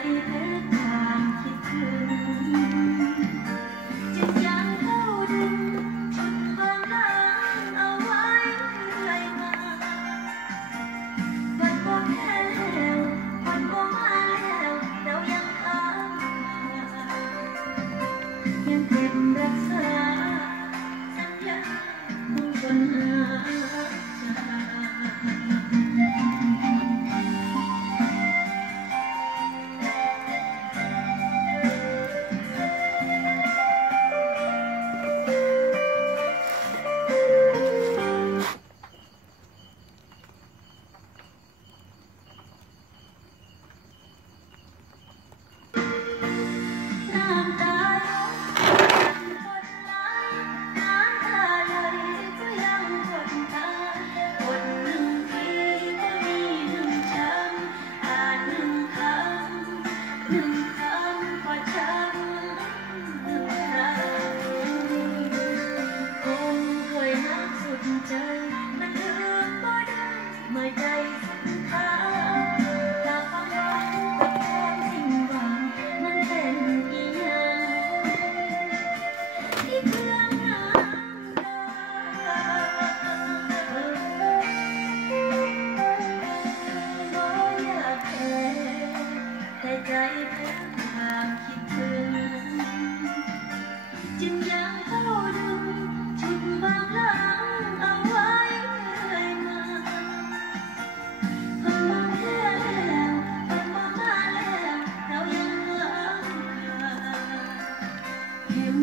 แพ้ความคิดถึงจึงยังเฝ้าดึงชุดบางหลังเอาไว้เรื่อยมาวันบ่แพ้แล้ววันบ่มาแล้วเรายังค้างคายังเก็บรักษาสัญญาของคนหาใจมันลืมบ่ได้เมื่อใจสิ้นค่าจากความหวังกับความสิ้นหวังมันเป็นอีหยังที่เพื่อนน้ำตาบ่อยากแพ้แต่ใจแพ้ความคิดถึงจึงยังเฝ้าดึงชุดบางหลังเอาไว้เรื่อยมาคนมองแค่แล้วคนมองมาแล้วเรายังหวังเข็ม